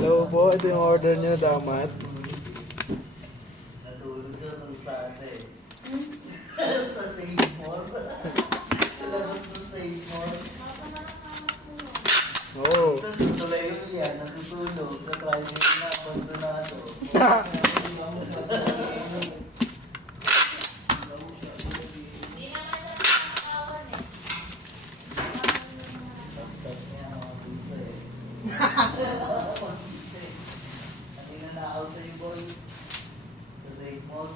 Hello po, ito yung order nyo, damat. Natulog siya ng sate. Sa Save More. Sa labas ng Save More. Oo. Tuloy yun yan, natutulog sa tricycle na abandonado. Tastas niya mga puso eh. At inanakaw sa'yo boy. Sa Save More.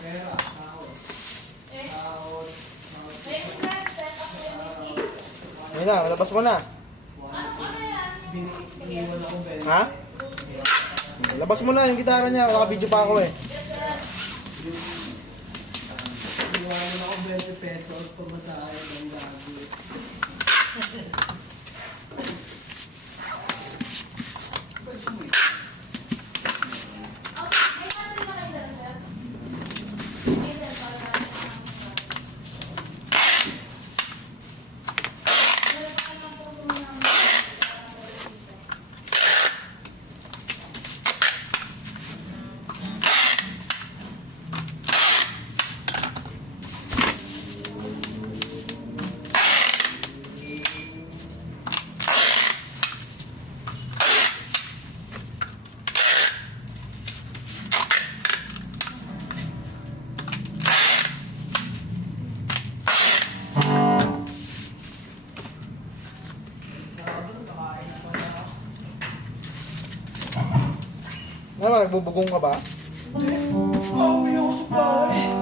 Pera, sahod. Sahod. Ayun na, malabas mo na. Iniwan ako 20. Ha? Labas mo na yung gitara niya, naka-video pa ako eh. Iniwan ako 20 pesos pamasahe ng gabi. Ano ba, nagbubugong ka ba? Pauwi ako sa bahay.